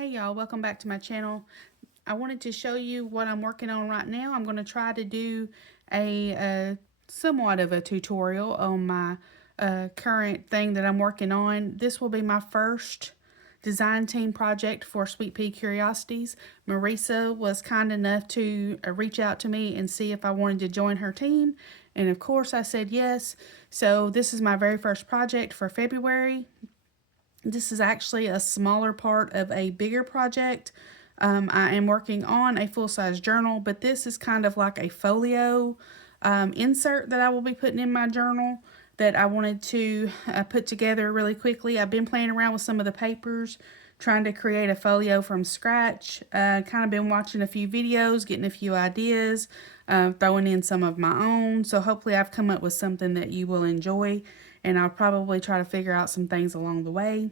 Hey y'all, welcome back to my channel. I wanted to show you what I'm working on right now. I'm going to try to do a somewhat of a tutorial on my current thing that I'm working on. This will be my first design team project for SweetPea Curiosities. Marisa was kind enough to reach out to me and see if I wanted to join her team. And of course I said yes. So this is my very first project for February. This is actually a smaller part of a bigger project. I am working on a full-size journal, but this is kind of like a folio insert that I will be putting in my journal that I wanted to put together really quickly. I've been playing around with some of the papers, trying to create a folio from scratch. Kind of been watching a few videos, getting a few ideas, throwing in some of my own. So hopefully I've come up with something that you will enjoy, and I'll probably try to figure out some things along the way.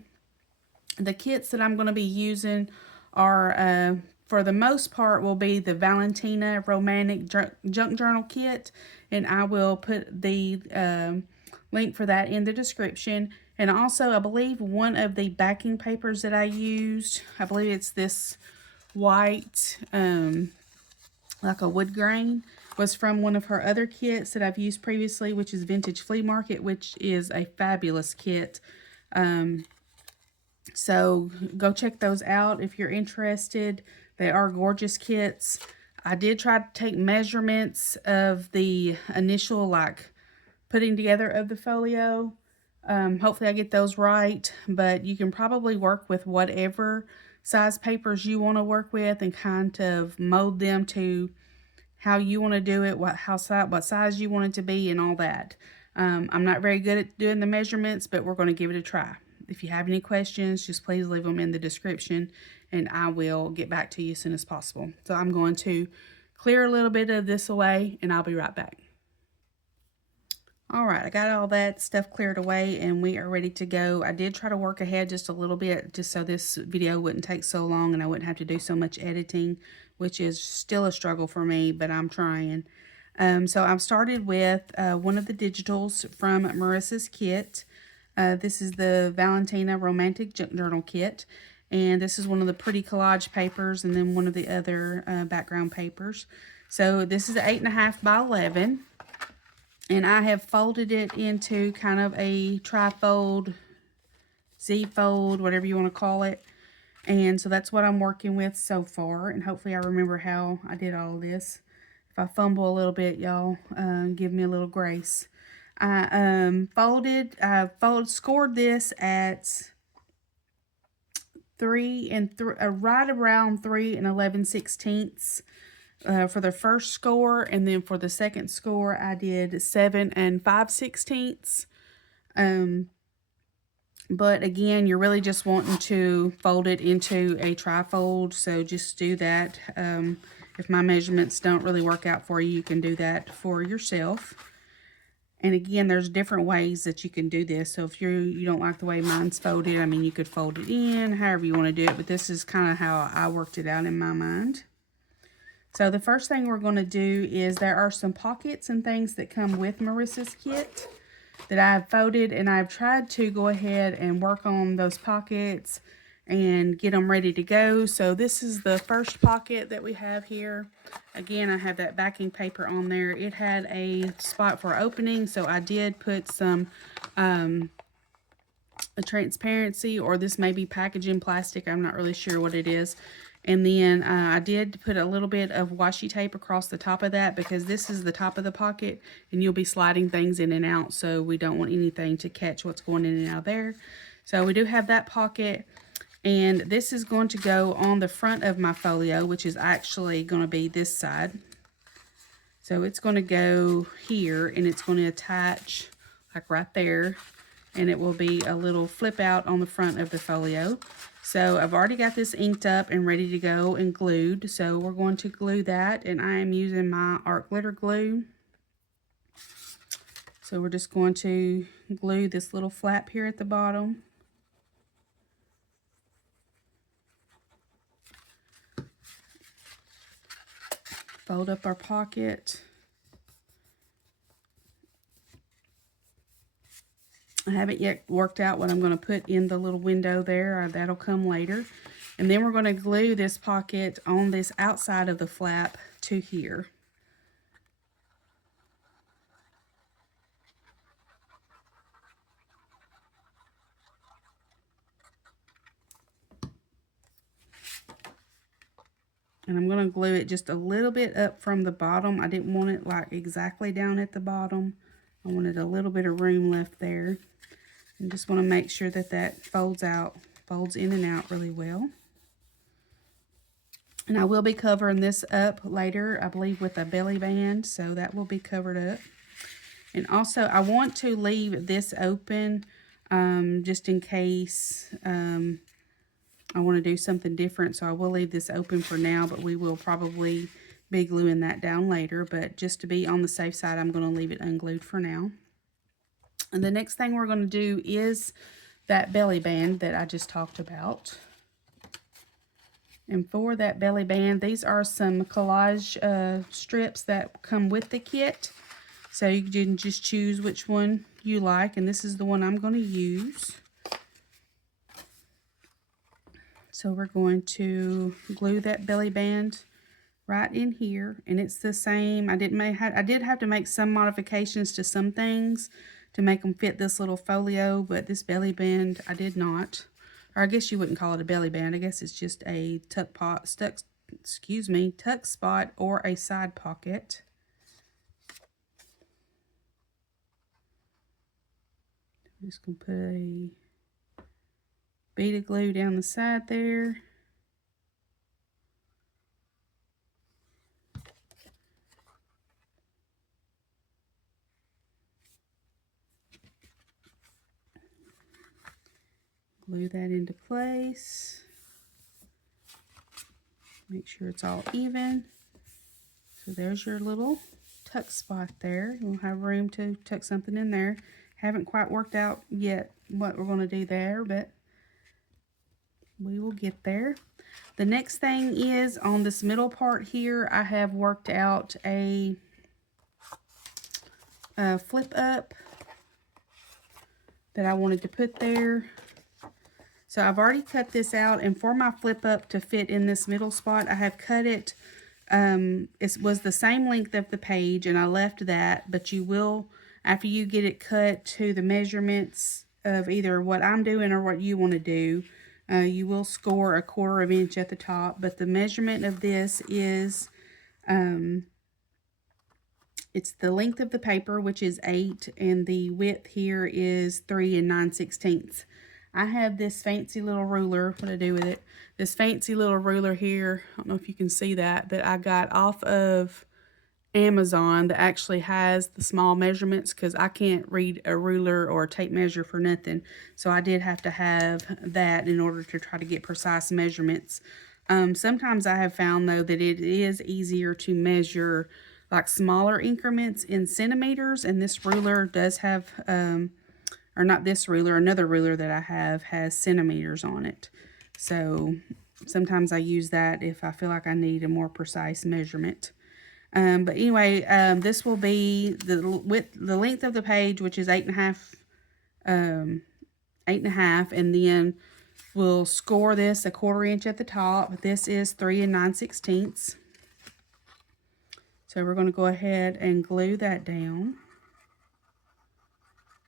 The kits that I'm going to be using are, for the most part, will be the Valentina Romantic Junk Journal Kit, and I will put the link for that in the description. And also, I believe one of the backing papers that I used, I believe it's this white, like a wood grain, was from one of her other kits that I've used previously, which is Vintage Flea Market, which is a fabulous kit. So go check those out if you're interested. They are gorgeous kits. I did try to take measurements of the initial, like, putting together of the folio. Hopefully I get those right, but you can probably work with whatever size papers you want to work with and kind of mold them to how you want to do it, what size you want it to be, and all that. I'm not very good at doing the measurements, but we're going to give it a try. If you have any questions, just please leave them in the description, and I will get back to you as soon as possible. So I'm going to clear a little bit of this away, and I'll be right back. All right, I got all that stuff cleared away, and we are ready to go. I did try to work ahead just a little bit, just so this video wouldn't take so long and I wouldn't have to do so much editing, which is still a struggle for me, but I'm trying. So I've started with one of the digitals from Marisa's kit. This is the Valentina Romantic Journal Kit, and this is one of the pretty collage papers, and then one of the other background papers. So this is 8.5 by 11, and I have folded it into kind of a tri-fold, Z-fold, whatever you want to call it. And so that's what I'm working with so far, and hopefully I remember how I did all of this. If I fumble a little bit, y'all, give me a little grace. I scored this at 3 and right around 3 11/16 for the first score, and then for the second score I did 7 5/16. But again, you're really just wanting to fold it into a tri-fold, so just do that. If my measurements don't really work out for you, you can do that for yourself. And again, there's different ways that you can do this. So if you don't like the way mine's folded, I mean, you could fold it in, however you want to do it. But this is kind of how I worked it out in my mind. So the first thing we're going to do is there are some pockets and things that come with Marisa's kit that I've folded. And I've tried to go ahead and work on those pockets and get them ready to go. So this is the first pocket that we have here. Again, I have that backing paper on there. It had a spot for opening, so I did put some a transparency, or this may be packaging plastic. I'm not really sure what it is. And then I did put a little bit of washi tape across the top of that, because this is the top of the pocket and you'll be sliding things in and out, so we don't want anything to catch what's going in and out there. So we do have that pocket. And this is going to go on the front of my folio, which is actually going to be this side. So it's going to go here, and it's going to attach like right there, and it will be a little flip out on the front of the folio. So I've already got this inked up and ready to go and glued. So we're going to glue that, and I am using my art glitter glue. So we're just going to glue this little flap here at the bottom. Fold up our pocket. I haven't yet worked out what I'm going to put in the little window there. That'll come later. And then we're going to glue this pocket on this outside of the flap to here. And I'm going to glue it just a little bit up from the bottom. I didn't want it like exactly down at the bottom. I wanted a little bit of room left there. And just want to make sure that that folds in and out really well. And I will be covering this up later, I believe, with a belly band, so that will be covered up. And also, I want to leave this open just in case I want to do something different. So I will leave this open for now, but we will probably be gluing that down later. But just to be on the safe side, I'm going to leave it unglued for now. And the next thing we're going to do is that belly band that I just talked about. And for that belly band, these are some collage strips that come with the kit. So you can just choose which one you like. And this is the one I'm going to use. So we're going to glue that belly band right in here. And it's the same. I did have to make some modifications to some things to make them fit this little folio. But this belly band, I did not. Or I guess you wouldn't call it a belly band. I guess it's just a tuck spot or a side pocket. I'm just going to put a bead of glue down the side there. Glue that into place. Make sure it's all even. So there's your little tuck spot there. You'll have room to tuck something in there. Haven't quite worked out yet what we're going to do there, but we will get there. The next thing is on this middle part here, I have worked out a flip up that I wanted to put there. So I've already cut this out, and for my flip up to fit in this middle spot, I have cut it. It was the same length of the page, and I left that, but you will, after you get it cut to the measurements of either what I'm doing or what you want to do, you will score a 1/4 inch at the top. But the measurement of this is, it's the length of the paper, which is 8, and the width here is 3 9/16. I have this fancy little ruler. What do I do with it? This fancy little ruler here. I don't know if you can see that I got off of Amazon that actually has the small measurements, because I can't read a ruler or a tape measure for nothing. So I did have to have that in order to try to get precise measurements. Sometimes I have found, though, that it is easier to measure like smaller increments in centimeters, and this ruler does have or not this ruler, another ruler that I have has centimeters on it. So sometimes I use that if I feel like I need a more precise measurement. But anyway, this will be the length of the page, which is 8.5, and then we'll score this a 1/4 inch at the top. This is 3 9/16. So we're going to go ahead and glue that down.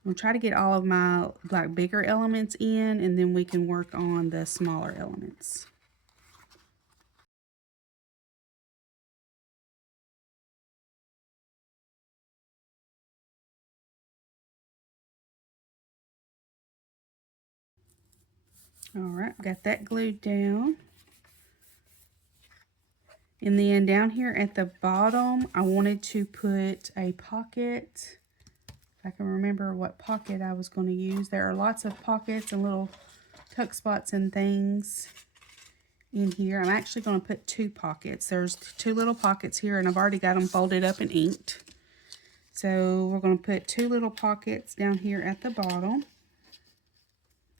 I'll try to get all of my like bigger elements in, and then we can work on the smaller elements. All right, got that glued down. And then down here at the bottom, I wanted to put a pocket. I can remember what pocket I was going to use. There are lots of pockets and little tuck spots and things in here. I'm actually going to put 2 pockets. There's 2 little pockets here, and I've already got them folded up and inked. So we're going to put 2 little pockets down here at the bottom.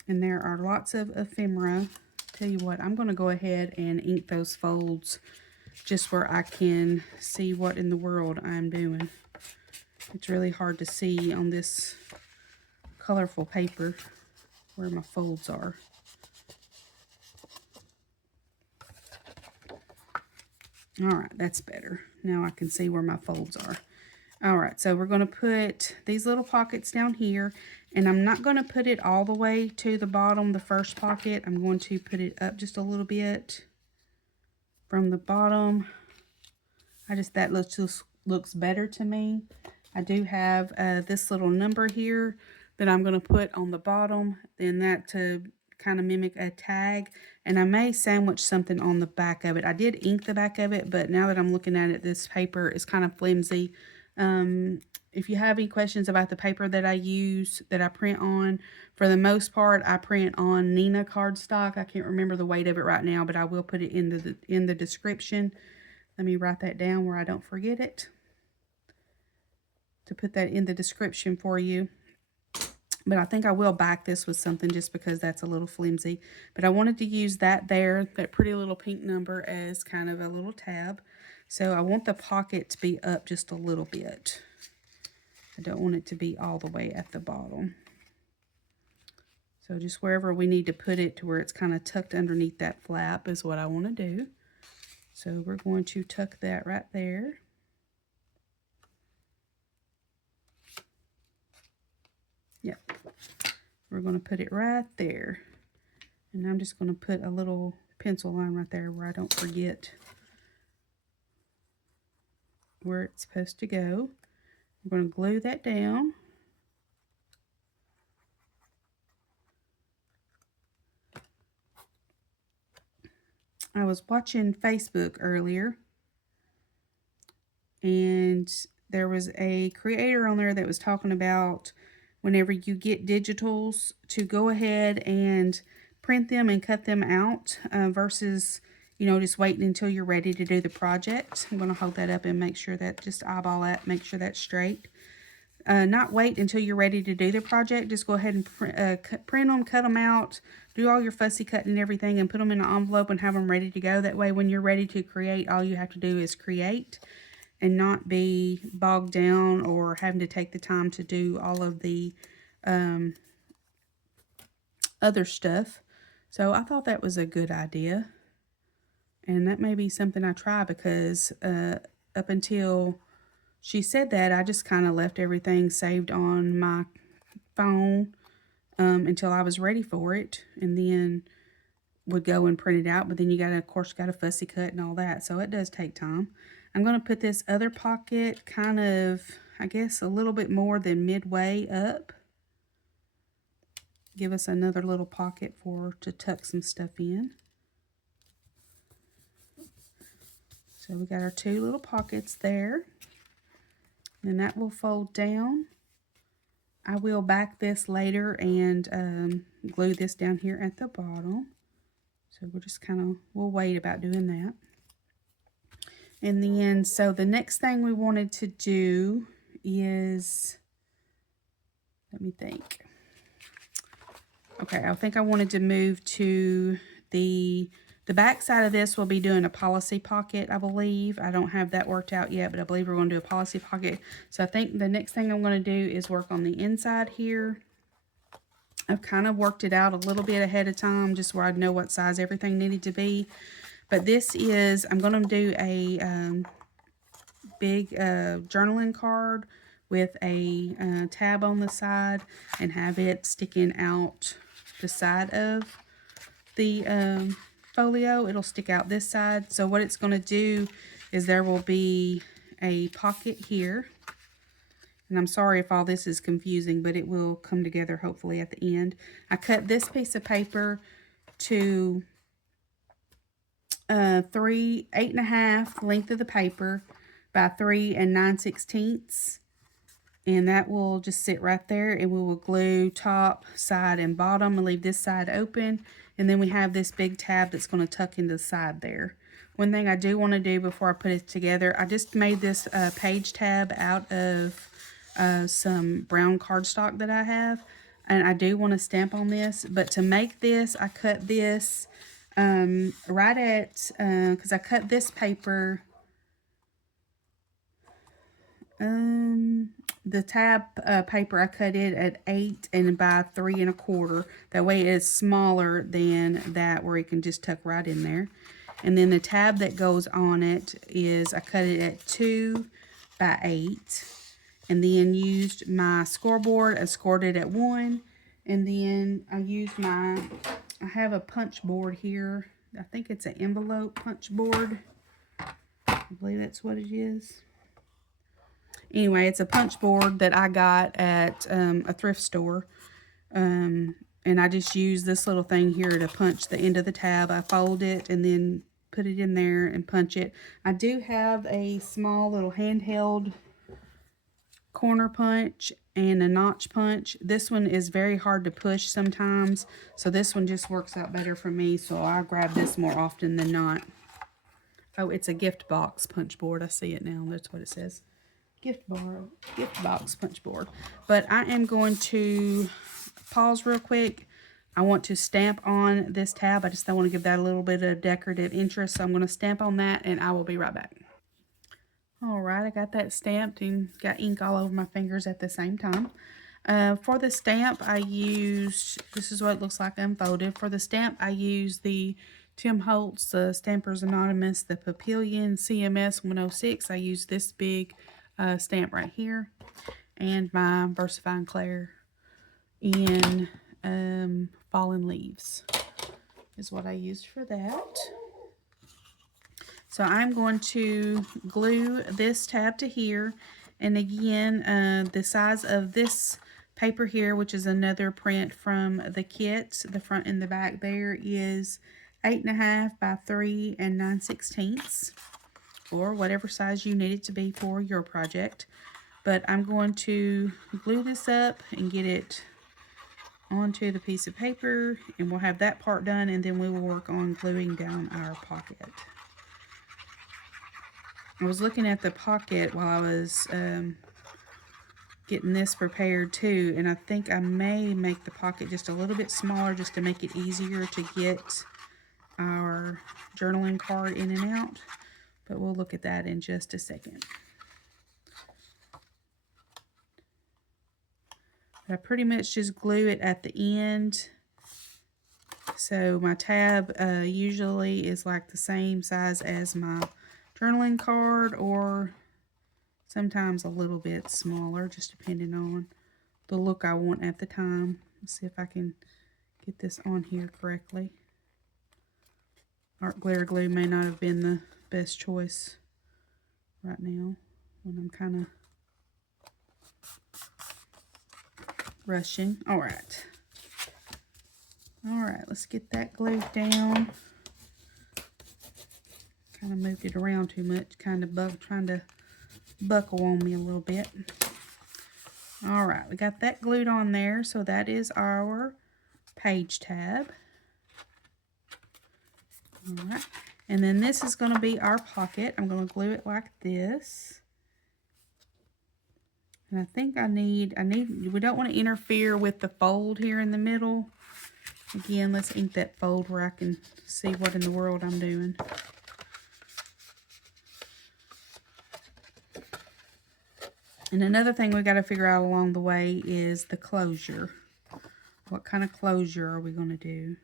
And there are lots of ephemera. Tell you what, I'm going to go ahead and ink those folds just where I can see what in the world I'm doing. It's really hard to see on this colorful paper where my folds are. All right, that's better. Now I can see where my folds are. All right, so we're going to put these little pockets down here, and I'm not going to put it all the way to the bottom, the first pocket. I'm going to put it up just a little bit from the bottom. That looks better to me. I do have this little number here that I'm going to put on the bottom, then that to kind of mimic a tag, and I may sandwich something on the back of it. I did ink the back of it, but now that I'm looking at it, this paper is kind of flimsy. If you have any questions about the paper that I use, that I print on, for the most part, I print on Neenah Cardstock. I can't remember the weight of it right now, but I will put it in the description. Let me write that down where I don't forget it, to put that in the description for you. But I think I will back this with something just because that's a little flimsy. But I wanted to use that pretty little pink number as kind of a little tab. So I want the pocket to be up just a little bit. I don't want it to be all the way at the bottom. So just wherever we need to put it to where it's kind of tucked underneath that flap is what I want to do. So we're going to tuck that right there. Yep. We're going to put it right there. And I'm just going to put a little pencil line right there where I don't forget where it's supposed to go. I'm going to glue that down. I was watching Facebook earlier, and there was a creator on there that was talking about whenever you get digitals to go ahead and print them and cut them out versus, you know, just waiting until you're ready to do the project. I'm going to hold that up and make sure that, just eyeball that, make sure that's straight. Not wait until you're ready to do the project. Just go ahead and print them, cut them out, do all your fussy cutting and everything, and put them in an envelope and have them ready to go. That way when you're ready to create, all you have to do is create and not be bogged down or having to take the time to do all of the other stuff. So I thought that was a good idea. And that may be something I try, because up until she said that, I just kind of left everything saved on my phone until I was ready for it, and then would go and print it out. But then you gotta, of course, gotta fussy cut and all that, so it does take time. I'm gonna put this other pocket kind of, I guess, a little bit more than midway up. Give us another little pocket to tuck some stuff in. So we got our two little pockets there. Then that will fold down. I will back this later and glue this down here at the bottom. So we'll just we'll wait about doing that. And then, so the next thing we wanted to do is, let me think. Okay, I think I wanted to move to the back side of this. Will be doing a policy pocket, I believe. I don't have that worked out yet, but I believe we're going to do a policy pocket. So I think the next thing I'm going to do is work on the inside here. I've kind of worked it out a little bit ahead of time, just where I'd know what size everything needed to be. But this is, I'm going to do a big journaling card with a tab on the side and have it sticking out the side of the folio. It'll stick out this side. So what it's going to do is there will be a pocket here. And I'm sorry if all this is confusing, but it will come together hopefully at the end. I cut this piece of paper to 8.5 length of the paper by 3 9/16. And that will just sit right there, and we will glue top, side, and bottom and leave this side open. And then we have this big tab that's going to tuck into the side there. One thing I do want to do before I put it together, I just made this page tab out of some brown cardstock that I have. And I do want to stamp on this, but to make this, I cut this right at, because I cut this paper, the tab paper, I cut it at 8 and by 3 1/4. That way it's smaller than that, where you can just tuck right in there. And then the tab that goes on it is, I cut it at 2 by 8. And then used my scoreboard. I scored it at 1. And then I used I have a punch board here. I think it's an envelope punch board. I believe that's what it is. Anyway, it's a punch board that I got at a thrift store. And I just use this little thing here to punch the end of the tab. I fold it and then put it in there and punch it. I do have a small little handheld corner punch and a notch punch. This one is very hard to push sometimes, so this one just works out better for me, so I grab this more often than not. Oh, it's a gift box punch board. I see it now. That's what it says. Gift box punch board. But I am going to pause real quick. I want to stamp on this tab. I just want to give that a little bit of decorative interest, so I'm going to stamp on that and I will be right back. Alright, I got that stamped and got ink all over my fingers at the same time. For the stamp, I used, this is what it looks like unfolded. For the stamp, I used the Tim Holtz Stampers Anonymous, the Papillon CMS 106. I used this big stamp right here. And my VersaFine Claire in Fallen Leaves is what I used for that. So I'm going to glue this tab to here. And again, the size of this paper here, which is another print from the kit, the front and the back there, is 8.5 by 3 9/16, or whatever size you need it to be for your project. But I'm going to glue this up and get it onto the piece of paper, and we'll have that part done, and then we will work on gluing down our pocket. I was looking at the pocket while I was getting this prepared too, and I think I may make the pocket just a little bit smaller just to make it easier to get our journaling card in and out, but we'll look at that in just a second. I pretty much just glue it at the end. So my tab usually is like the same size as my journaling card, or sometimes a little bit smaller, just depending on the look I want at the time. Let's see if I can get this on here correctly. Art glitter glue may not have been the best choice right now when I'm kind of rushing. Alright, let's get that glued down. Kind of moved it around too much, kind of trying to buckle on me a little bit. Alright, we got that glued on there, so that is our page tab. Alright, and then this is going to be our pocket. I'm going to glue it like this. And I think we don't want to interfere with the fold here in the middle. Again, let's ink that fold where I can see what in the world I'm doing. And another thing we got to figure out along the way is the closure. What kind of closure are we going to do?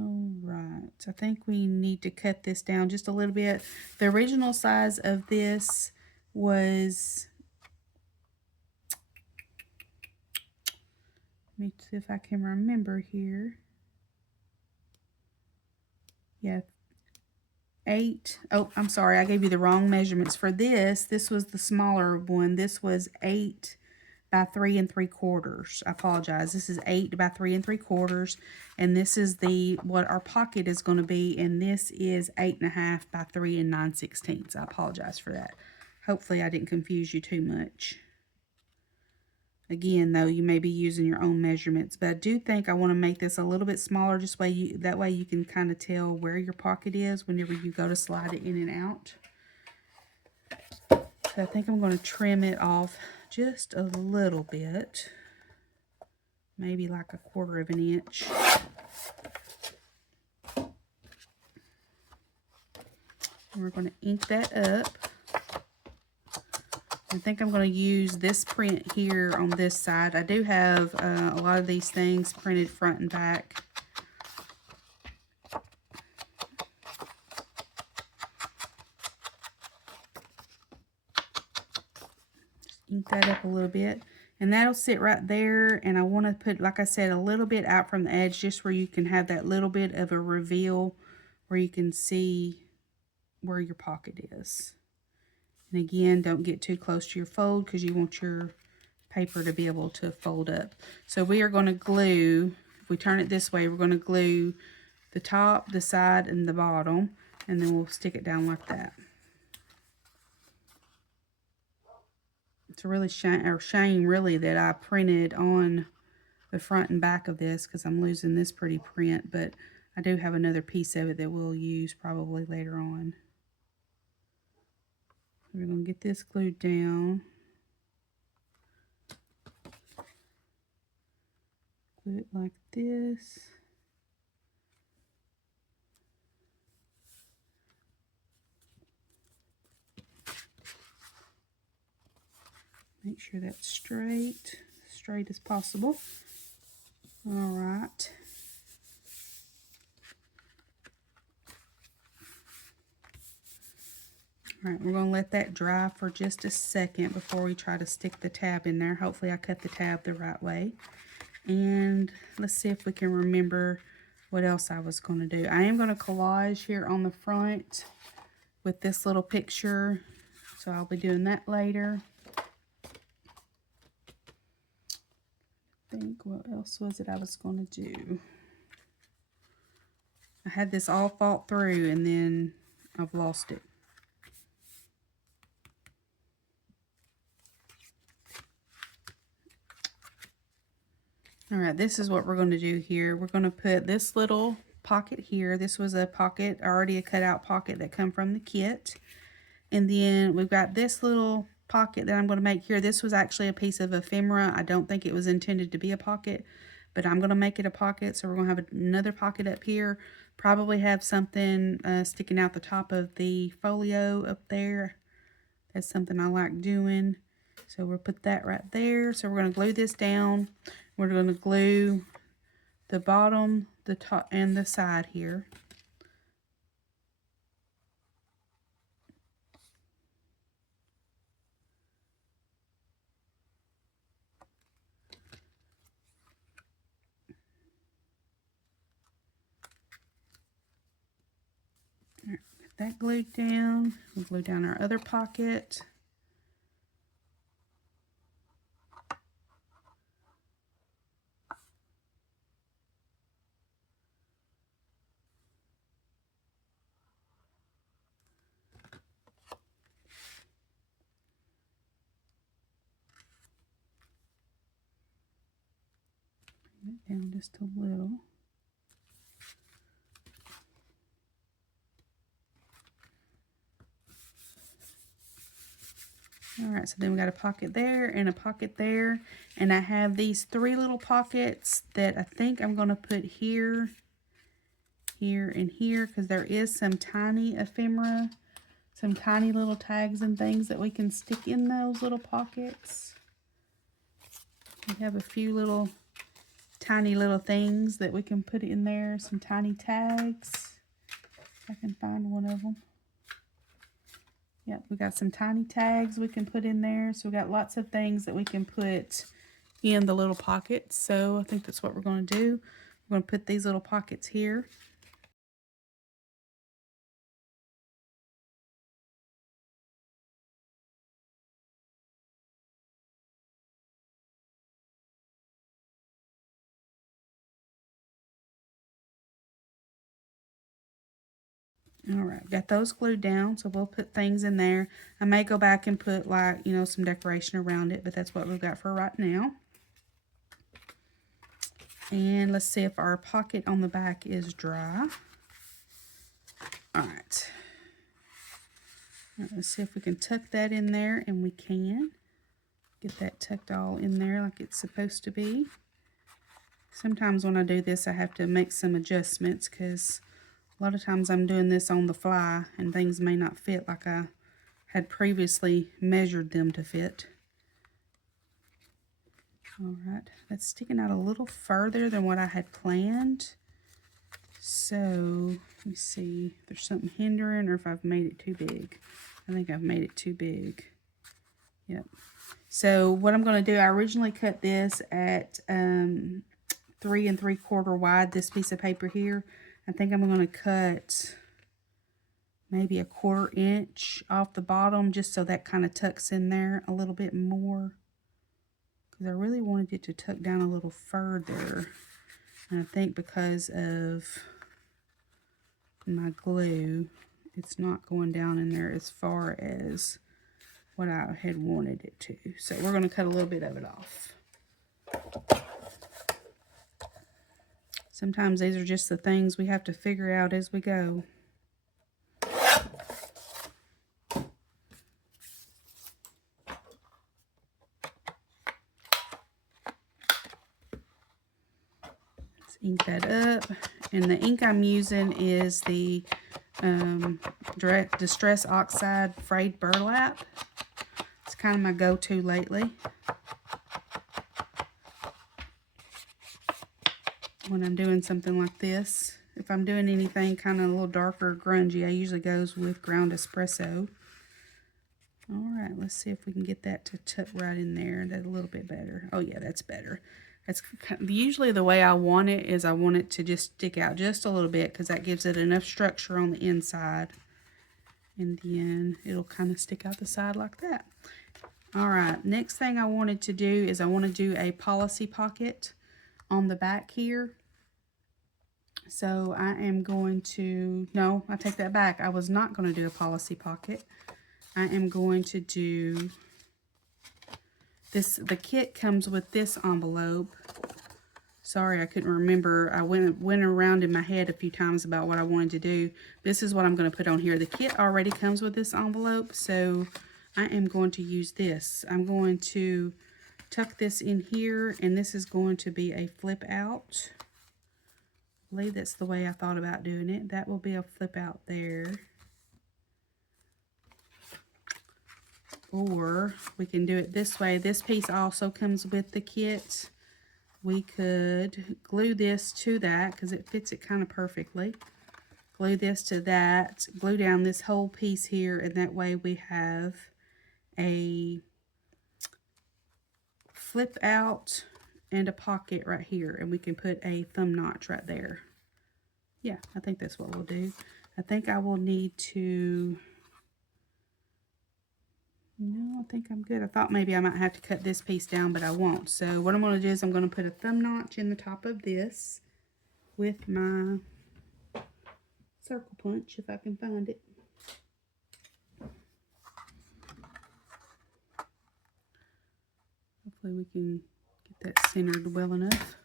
Alright, I think we need to cut this down just a little bit. The original size of this was, let me see if I can remember here. Yeah, 8. Oh, I'm sorry, I gave you the wrong measurements for this. This was the smaller one. This was 8 by 3 3/4. I apologize. This is 8 by 3 3/4, and this is what our pocket is going to be, and this is 8.5 by 3 9/16. I apologize for that. Hopefully I didn't confuse you too much. Again, though, you may be using your own measurements, but I do think I want to make this a little bit smaller, just that way you can kind of tell where your pocket is whenever you go to slide it in and out. So I think I'm going to trim it off just a little bit, maybe like 1/4 of an inch. And we're going to ink that up. I think I'm going to use this print here on this side. I do have a lot of these things printed front and back. ink that up a little bit. And that'll sit right there. And I want to put, like I said, a little bit out from the edge, just where you can have that little bit of a reveal where you can see where your pocket is. And again, don't get too close to your fold because you want your paper to be able to fold up. So we are going to glue, if we turn it this way, we're going to glue the top, the side, and the bottom, and then we'll stick it down like that. It's a really shame really that I printed on the front and back of this because I'm losing this pretty print, but I do have another piece of it that we'll use probably later on. We're going to get this glued down. Glue it like this. Make sure that's straight as possible. All right. All right, we're going to let that dry for just a second before we try to stick the tab in there. Hopefully I cut the tab the right way. And let's see if we can remember what else I was going to do. I am going to collage here on the front with this little picture. So I'll be doing that later. I think, what else was it I was going to do? I had this all thought through and then I've lost it. All right, this is what we're going to do here. We're going to put this little pocket here. This was a pocket, already a cutout pocket that come from the kit. And then we've got this little pocket that I'm going to make here. This was actually a piece of ephemera. I don't think it was intended to be a pocket, but I'm going to make it a pocket. So we're going to have another pocket up here. Probably have something sticking out the top of the folio up there. That's something I like doing. So we'll put that right there. So we're going to glue this down. We're going to glue the bottom, the top, and the side here. All right, get that glued down. We'll glue down our other pocket. Down just a little. All right, so then we got a pocket there and a pocket there, and I have these 3 little pockets that I think I'm going to put here, here, and here, because there is some tiny ephemera, some tiny little tags and things that we can stick in those little pockets. We have a few little tiny little things that we can put in there, some tiny tags. If I can find one of them. Yep, we got some tiny tags we can put in there. So we got lots of things that we can put in the little pockets. So I think that's what we're going to do. We're going to put these little pockets here. All right, got those glued down, so we'll put things in there. I may go back and put, like, you know, some decoration around it, but that's what we've got for right now. And let's see if our pocket on the back is dry. All right. All right, let's see if we can tuck that in there, and we can. Get that tucked all in there like it's supposed to be. Sometimes when I do this, I have to make some adjustments because a lot of times I'm doing this on the fly and things may not fit like I had previously measured them to fit. All right, that's sticking out a little further than what I had planned. So let me see if there's something hindering or if I've made it too big. I think I've made it too big. Yep. So what I'm going to do, I originally cut this at 3 3/4 wide, this piece of paper here. I think I'm going to cut maybe 1/4 inch off the bottom just so that kind of tucks in there a little bit more. Because I really wanted it to tuck down a little further. And I think because of my glue, it's not going down in there as far as what I had wanted it to. So we're going to cut a little bit of it off. Sometimes these are just the things we have to figure out as we go. Let's ink that up. And the ink I'm using is the Distress Oxide Frayed Burlap. It's kind of my go-to lately when I'm doing something like this. If I'm doing anything kind of a little darker or grungy, I usually goes with ground espresso. Alright, let's see if we can get that to tuck right in there. That's a little bit better. Oh yeah, that's better. That's usually the way I want it, is I want it to just stick out just a little bit, because that gives it enough structure on the inside. And then it'll kind of stick out the side like that. Alright, next thing I wanted to do is I want to do a policy pocket on the back here. So I am going to, no, I take that back. I was not going to do a policy pocket. I am going to do this. The kit comes with this envelope. Sorry, I couldn't remember. I went around in my head a few times about what I wanted to do. This is what I'm going to put on here. The kit already comes with this envelope, so I am going to use this. I'm going to tuck this in here, and this is going to be a flip out. I believe that's the way I thought about doing it. That will be a flip out there. Or we can do it this way. This piece also comes with the kit. We could glue this to that because it fits it kind of perfectly. Glue this to that. Glue down this whole piece here, and that way we have a flip out and a pocket right here, and we can put a thumb notch right there. Yeah, I think that's what we'll do. I think I will need to... No, I think I'm good. I thought maybe I might have to cut this piece down, but I won't. So what I'm going to do is I'm going to put a thumb notch in the top of this with my circle punch, if I can find it. Hopefully we can get that centered well enough.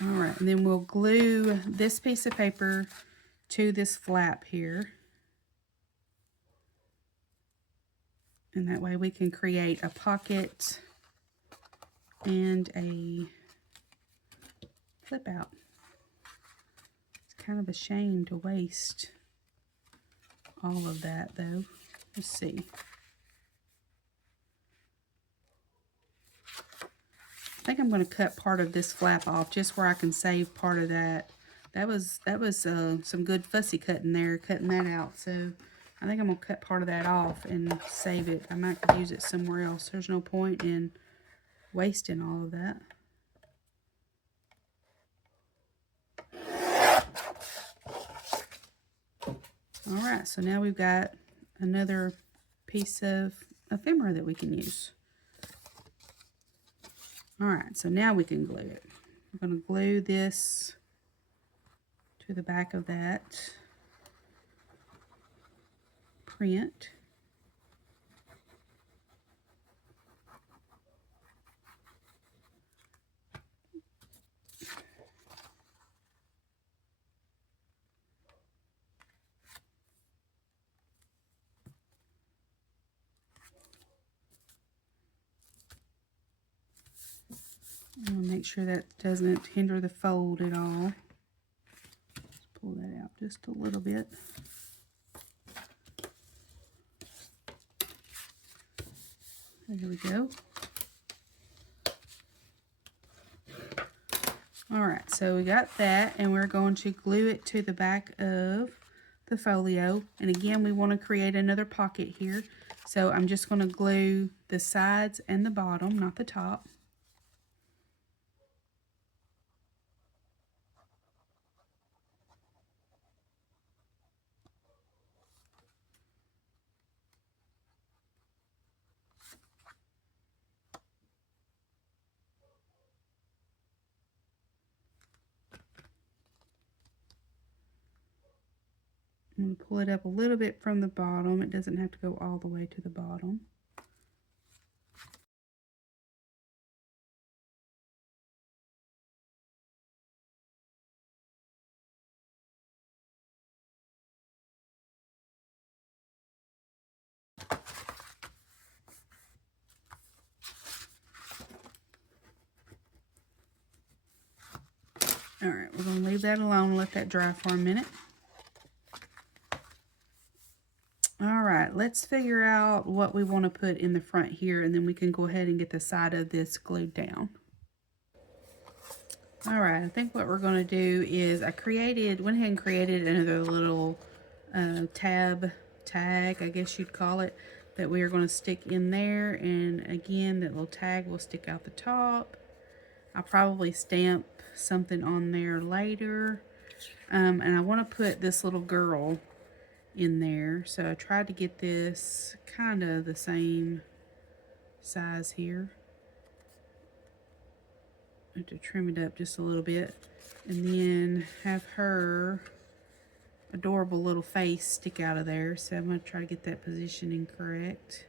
Alright, and then we'll glue this piece of paper to this flap here. And that way we can create a pocket and a flip out. It's kind of a shame to waste all of that though. Let's see. I think I'm going to cut part of this flap off just where I can save part of that. That was some good fussy cutting there, cutting that out. So I think I'm going to cut part of that off and save it. I might use it somewhere else. There's no point in wasting all of that. Alright, so now we've got another piece of ephemera that we can use. Alright, so now we can glue it. I'm going to glue this to the back of that print. I'll make sure that doesn't hinder the fold at all. Let's pull that out just a little bit. There we go. Alright, so we got that, and we're going to glue it to the back of the folio. And again, we want to create another pocket here. So I'm just going to glue the sides and the bottom, not the top. I'm going to pull it up a little bit from the bottom. It doesn't have to go all the way to the bottom. All right, we're going to leave that alone, let that dry for a minute. All right, let's figure out what we want to put in the front here, and then we can go ahead and get the side of this glued down. All right, I think what we're going to do is went ahead and created another little tag, I guess you'd call it, that we are going to stick in there. And again, that little tag will stick out the top. I'll probably stamp something on there later. And I want to put this little girl in there. So I tried to get this kind of the same size here. I have to trim it up just a little bit. And then have her adorable little face stick out of there. So I'm going to try to get that positioning correct.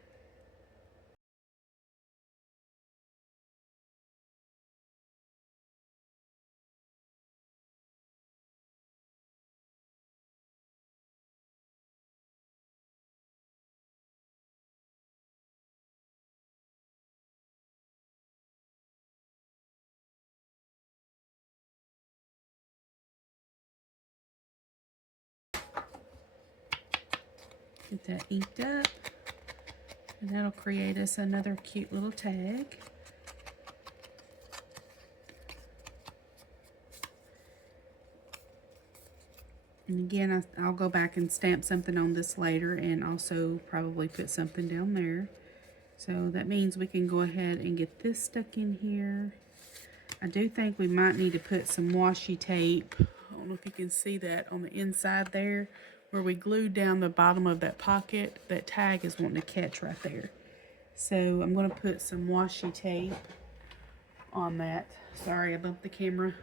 Get that inked up, and that'll create us another cute little tag. And again, I'll go back and stamp something on this later, and also probably put something down there. So that means we can go ahead and get this stuck in here. I do think we might need to put some washi tape. I don't know if you can see that on the inside there, where we glued down the bottom of that pocket. That tag is wanting to catch right there. So I'm going to put some washi tape on that. Sorry, I bumped the camera.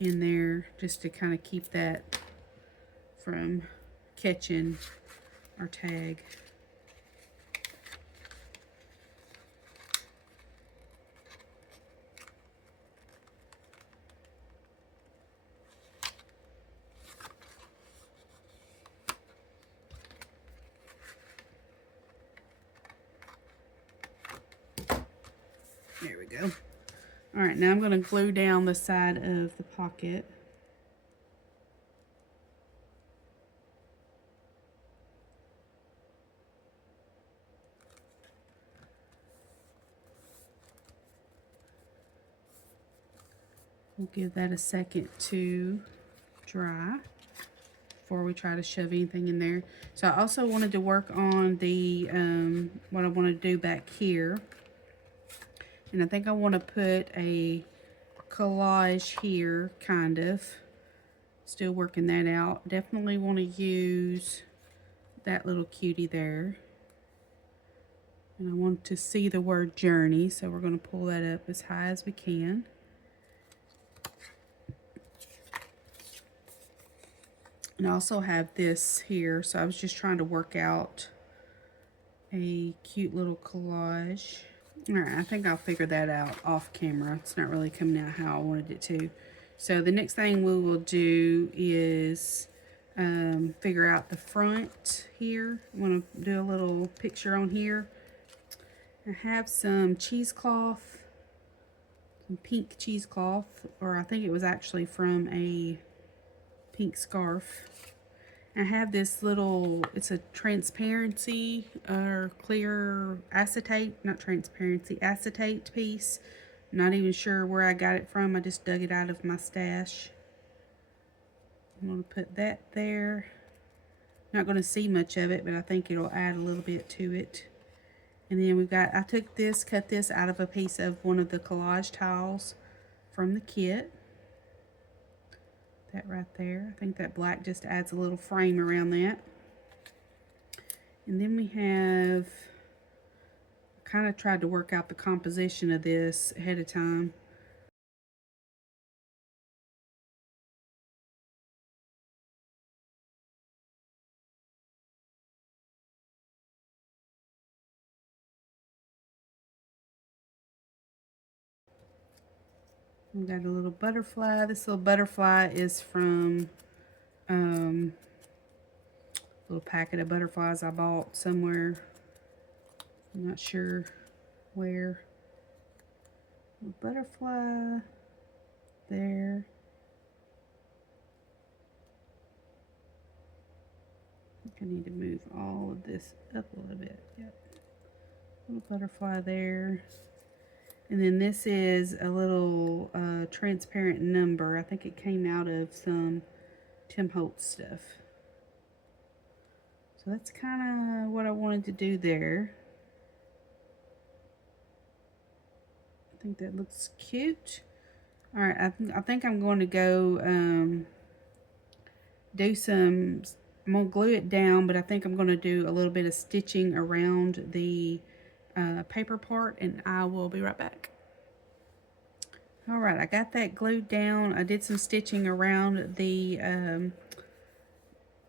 In there just to kind of keep that from catching our tag. There we go. All right, now I'm going to glue down the side of the pocket. We'll give that a second to dry before we try to shove anything in there. So I also wanted to work on the what I want to do back here. And I think I want to put a collage here, kind of. Still working that out. Definitely want to use that little cutie there. And I want to see the word journey, so we're going to pull that up as high as we can. And I also have this here, so I was just trying to work out a cute little collage. Alright, I think I'll figure that out off camera. It's not really coming out how I wanted it to. So the next thing we will do is figure out the front here. I want to do a little picture on here. I have some cheesecloth, some pink cheesecloth, or I think it was actually from a pink scarf. I have this little, it's a transparency or clear acetate, not transparency, acetate piece Not even sure where I got it from. I just dug it out of my stash. I'm going to put that there. Not going to see much of it, but I think it'll add a little bit to it. And then we've got, I took this, cut this out of a piece of one of the collage tiles from the kit. That right there. I think that black just adds a little frame around that. And then we have, kind of tried to work out the composition of this ahead of time. We got a little butterfly. This little butterfly is from a little packet of butterflies I bought somewhere. I'm not sure where. A butterfly there. I think I need to move all of this up a little bit. Yep. Little butterfly there. And then this is a little transparent number. I think it came out of some Tim Holtz stuff. So that's kind of what I wanted to do there. I think that looks cute. All right, I think I'm going to go do some, I'm going to glue it down, but I think I'm going to do a little bit of stitching around the paper part, and I will be right back. All right, I got that glued down. I did some stitching around the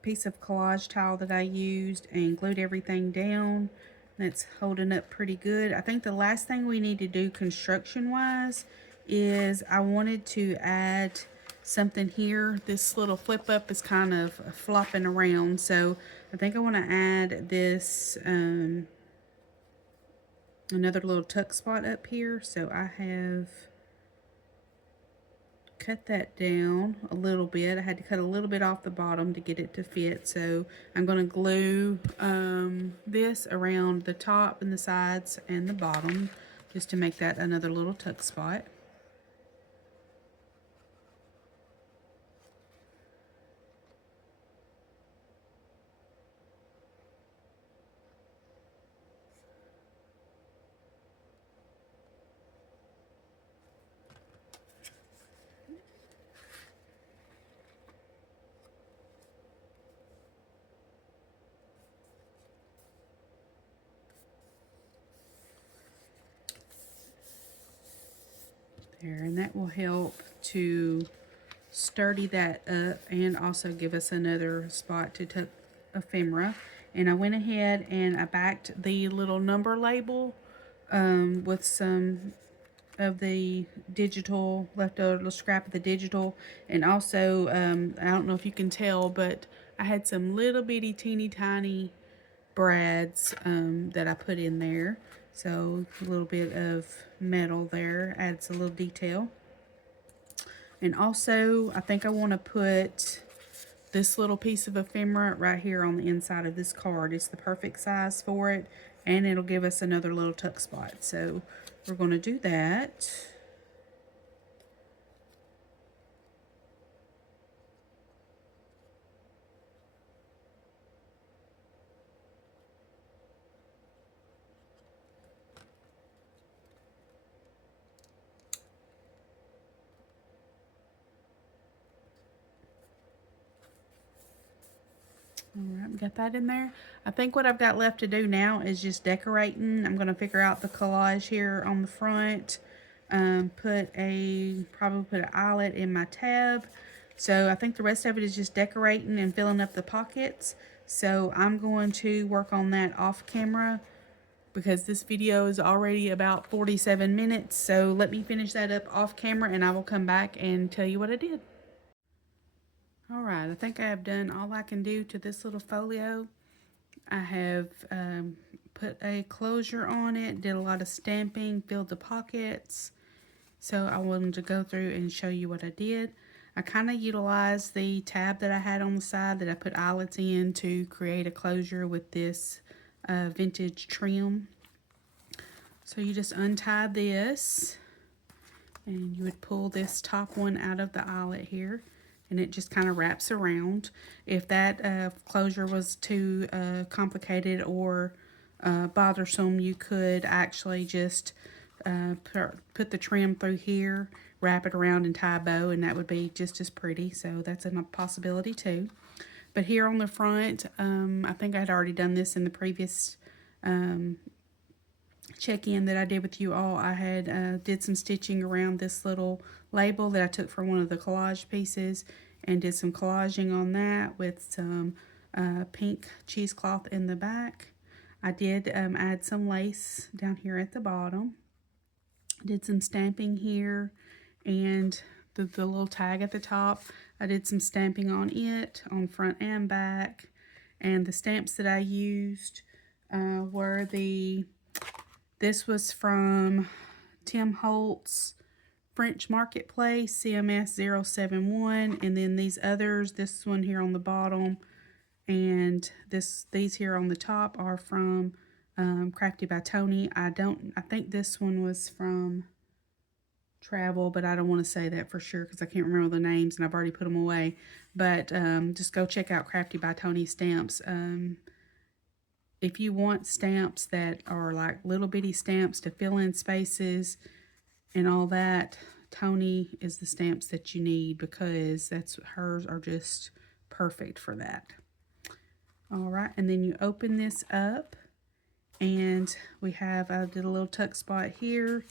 piece of collage tile that I used and glued everything down. That's holding up pretty good. I think the last thing we need to do construction wise is I wanted to add something here. This little flip up is kind of flopping around, so I think I want to add this another little tuck spot up here. So I have cut that down a little bit. I had to cut a little bit off the bottom to get it to fit, so I'm going to glue this around the top and the sides and the bottom just to make that another little tuck spot. There, and that will help to sturdy that up and also give us another spot to tuck ephemera. And I went ahead and I backed the little number label with some of the digital, leftover little scrap of the digital, and also I don't know if you can tell, but I had some little bitty teeny tiny brads that I put in there. So a little bit of metal there adds a little detail. And also, I think I want to put this little piece of ephemera right here on the inside of this card. It's the perfect size for it, and it'll give us another little tuck spot. So we're going to do that. Alright, got that in there. I think what I've got left to do now is just decorating. I'm going to figure out the collage here on the front. Probably put an eyelet in my tab. So I think the rest of it is just decorating and filling up the pockets. So I'm going to work on that off camera because this video is already about 47 minutes. So let me finish that up off camera and I will come back and tell you what I did. Alright, I think I have done all I can do to this little folio. I have put a closure on it, did a lot of stamping, filled the pockets. So I wanted to go through and show you what I did. I kind of utilized the tab that I had on the side that I put eyelets in to create a closure with this vintage trim. So you just untie this And you would pull this top one out of the eyelet here, and it just kind of wraps around. If that closure was too complicated or bothersome, you could actually just put the trim through here, wrap it around and tie a bow, and that would be just as pretty. So that's a possibility too. But here on the front, I think I'd already done this in the previous check-in that I did with you all. I had did some stitching around this little label that I took from one of the collage pieces, and did some collaging on that with some pink cheesecloth in the back. I did add some lace down here at the bottom. Did some stamping here, and the little tag at the top, I did some stamping on it on front and back. And the stamps that I used were this was from Tim Holtz French Marketplace, CMS 071, and then these others, this one here on the bottom, and these here on the top are from Crafty by Tony. I think this one was from Travel, but I don't want to say that for sure because I can't remember the names and I've already put them away. But just go check out Crafty by Tony stamps. If you want stamps that are like little bitty stamps to fill in spaces and all that, Tony is the stamps that you need, because hers are just perfect for that. All right, and then you open this up, and I did a little tuck spot here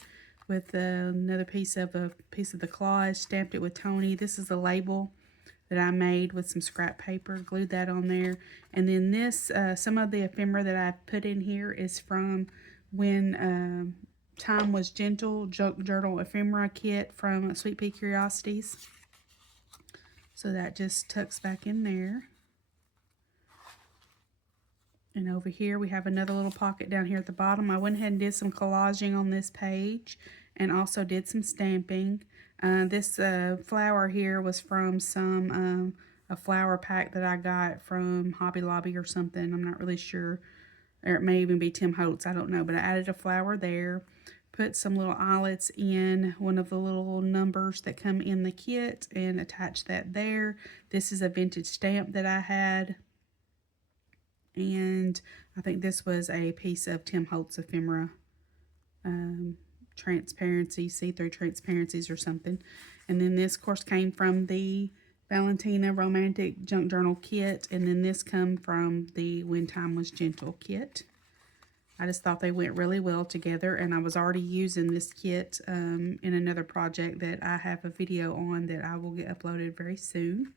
with another piece of the collage, stamped it with Tony. This is a label that I made with some scrap paper, glued that on there. And then this, some of the ephemera that I put in here is from when Time Was Gentle Junk Journal ephemera kit from SweetPea Curiosities. So that just tucks back in there. And over here we have another little pocket down here at the bottom. I went ahead and did some collaging on this page, and also did some stamping. This flower here was from a flower pack that I got from Hobby Lobby or something. I'm not really sure. Or it may even be Tim Holtz, I don't know. But I added a flower there. Put some little eyelets in one of the little numbers that come in the kit and attached that there. This is a vintage stamp that I had. And I think this was a piece of Tim Holtz ephemera transparency, see-through transparencies or something. And then this, of course, came from the Valentina Romantic Junk Journal kit. And then this come from the When Time Was Gentle kit. I just thought they went really well together, and I was already using this kit in another project that I have a video on that I will get uploaded very soon.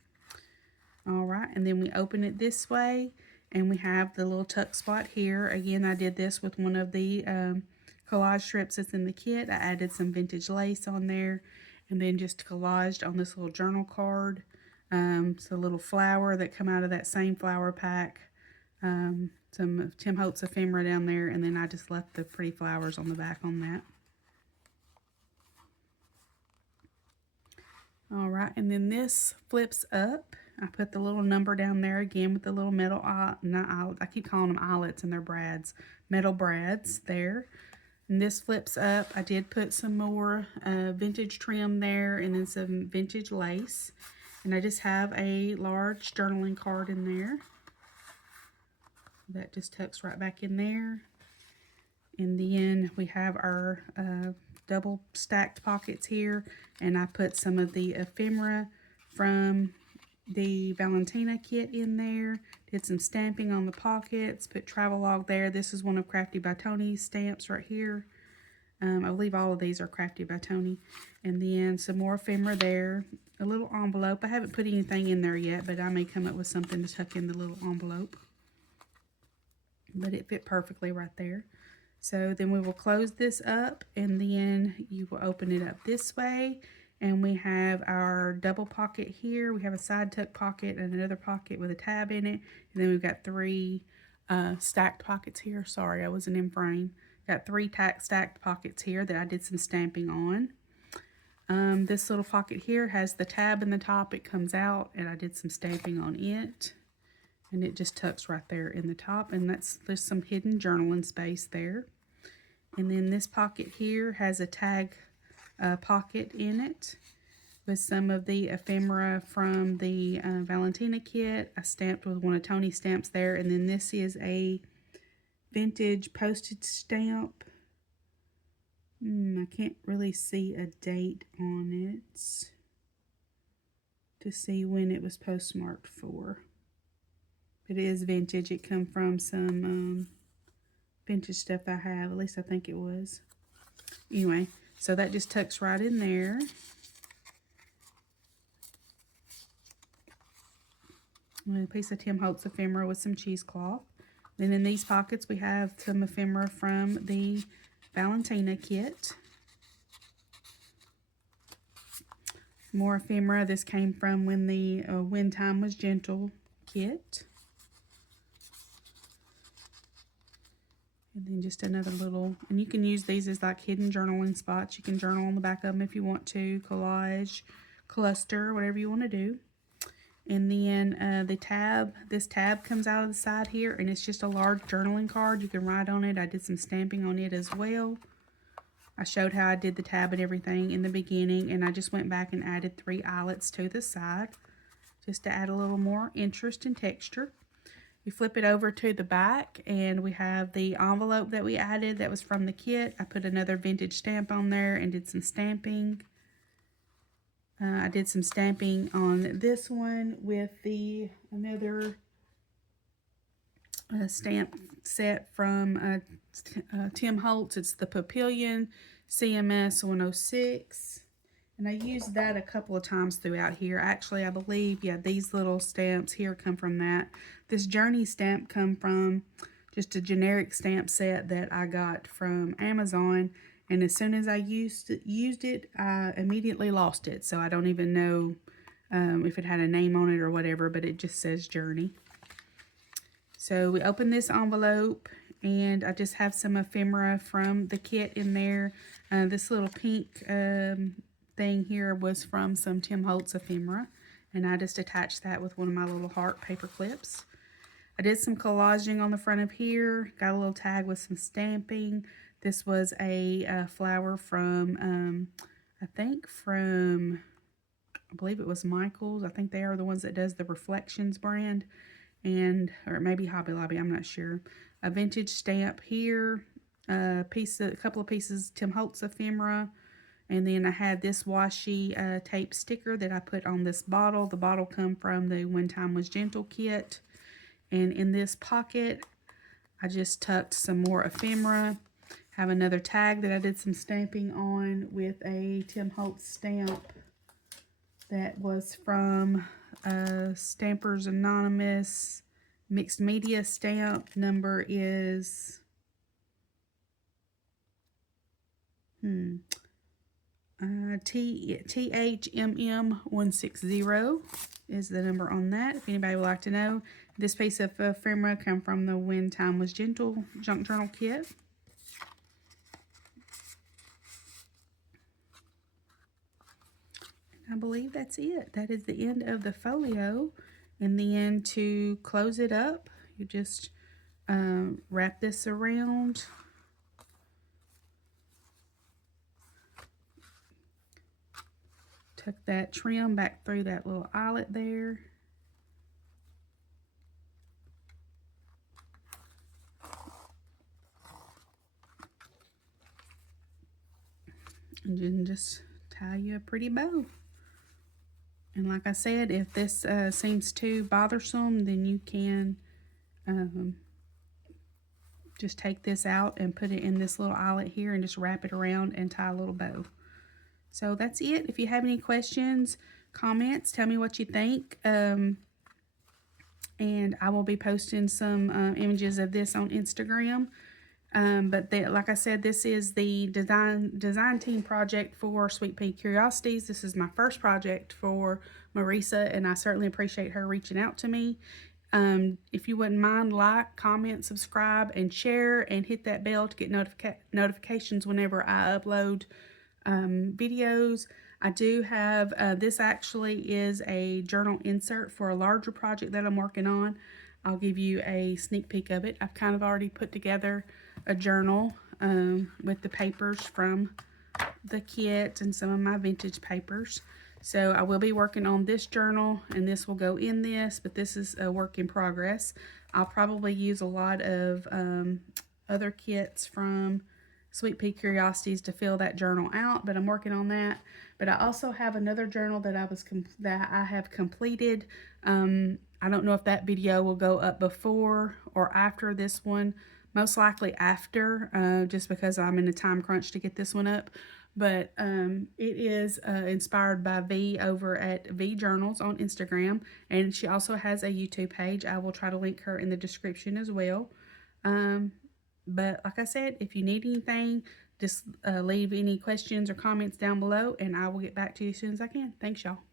All right, and then we open it this way, and we have the little tuck spot here. Again, I did this with one of the collage strips that's in the kit. I added some vintage lace on there, and then just collaged on this little journal card. It's a little flower that come out of that same flower pack. Some Tim Holtz ephemera down there, and then I just left the pretty flowers on the back on that. All right, and then this flips up. I put the little number down there again with the little metal I keep calling them eyelets, and they're brads, metal brads there. And this flips up. I did put some more vintage trim there, and then some vintage lace. And I just have a large journaling card in there. That just tucks right back in there. And then we have our double stacked pockets here, and I put some of the ephemera from the Valentina kit in there. Did some stamping on the pockets, put Travelog there. This is one of Crafty by Tony's stamps right here. I believe all of these are Crafty by Tony. And then some more ephemera there. A little envelope. I haven't put anything in there yet, but I may come up with something to tuck in the little envelope. But it fit perfectly right there. So then we will close this up, and then you will open it up this way. And we have our double pocket here. We have a side tuck pocket and another pocket with a tab in it. And then we've got three stacked pockets here. Sorry, I wasn't in frame. Got three stacked pockets here that I did some stamping on. This little pocket here has the tab in the top. It comes out, and I did some stamping on it. And it just tucks right there in the top, and there's some hidden journaling space there. And then this pocket here has a tag pocket in it with some of the ephemera from the Valentina kit. I stamped with one of Tony's stamps there. And then this is a vintage postage stamp. I can't really see a date on it to see when it was postmarked for. It is vintage. It come from some vintage stuff I have. At least I think it was. Anyway, so that just tucks right in there. And a piece of Tim Holtz ephemera with some cheesecloth. Then in these pockets we have some ephemera from the Valentina kit. More ephemera. This came from when the When Time Was Gentle kit. And then just another little, and you can use these as like hidden journaling spots. You can journal on the back of them if you want to, collage, cluster, whatever you want to do. And then the tab, this tab comes out of the side here, and it's just a large journaling card. You can write on it. I did some stamping on it as well. I showed how I did the tab and everything in the beginning, and I just went back and added 3 eyelets to the side just to add a little more interest and texture. You flip it over to the back, and we have the envelope that we added that was from the kit. I put another vintage stamp on there and did some stamping. I did some stamping on this one with the another stamp set from Tim Holtz. It's the Papillon CMS 106. And I used that a couple of times throughout here. Actually, I believe, yeah, these little stamps here come from that. This Journey stamp come from just a generic stamp set that I got from Amazon. And as soon as I used it, I immediately lost it. So I don't even know if it had a name on it or whatever, but it just says Journey. So we open this envelope, and I just have some ephemera from the kit in there. This little pink thing here was from some Tim Holtz ephemera, and I just attached that with one of my little heart paper clips. I did some collaging on the front of here, got a little tag with some stamping. This was a flower from, I believe it was Michael's. I think they are the ones that does the Reflections brand, or maybe Hobby Lobby, I'm not sure. A vintage stamp here, a couple of pieces Tim Holtz ephemera, and then I had this washi tape sticker that I put on this bottle. The bottle come from the When Time Was Gentle kit. And in this pocket, I just tucked some more ephemera. Have another tag that I did some stamping on with a Tim Holtz stamp that was from Stampers Anonymous Mixed Media stamp. Number is THMM160 is the number on that, if anybody would like to know. This piece of ephemera come from the When Time Was Gentle Junk Journal kit. I believe that's it. That is the end of the folio. And then to close it up, you just wrap this around. Tuck that trim back through that little eyelet there. And then just tie you a pretty bow. And like I said, if this seems too bothersome, then you can just take this out and put it in this little eyelet here and just wrap it around and tie a little bow. So that's it. If you have any questions, comments, tell me what you think. And I will be posting some images of this on Instagram. But like I said, this is the design team project for SweetPea Curiosities. This is my first project for Marisa, and I certainly appreciate her reaching out to me. If you wouldn't mind, like, comment, subscribe, and share, and hit that bell to get notifications whenever I upload videos. I do have, this actually is a journal insert for a larger project that I'm working on. I'll give you a sneak peek of it. I've kind of already put together a journal with the papers from the kit and some of my vintage papers. So I will be working on this journal, and this will go in this, but this is a work in progress. I'll probably use a lot of other kits from SweetPea Curiosities to fill that journal out, but I'm working on that. But I also have another journal that I have completed. I don't know if that video will go up before or after this one. Most likely after, just because I'm in a time crunch to get this one up. But it is inspired by V over at V Journals on Instagram, and she also has a YouTube page. I will try to link her in the description as well. But like I said, if you need anything, just leave any questions or comments down below, and I will get back to you as soon as I can. Thanks, y'all.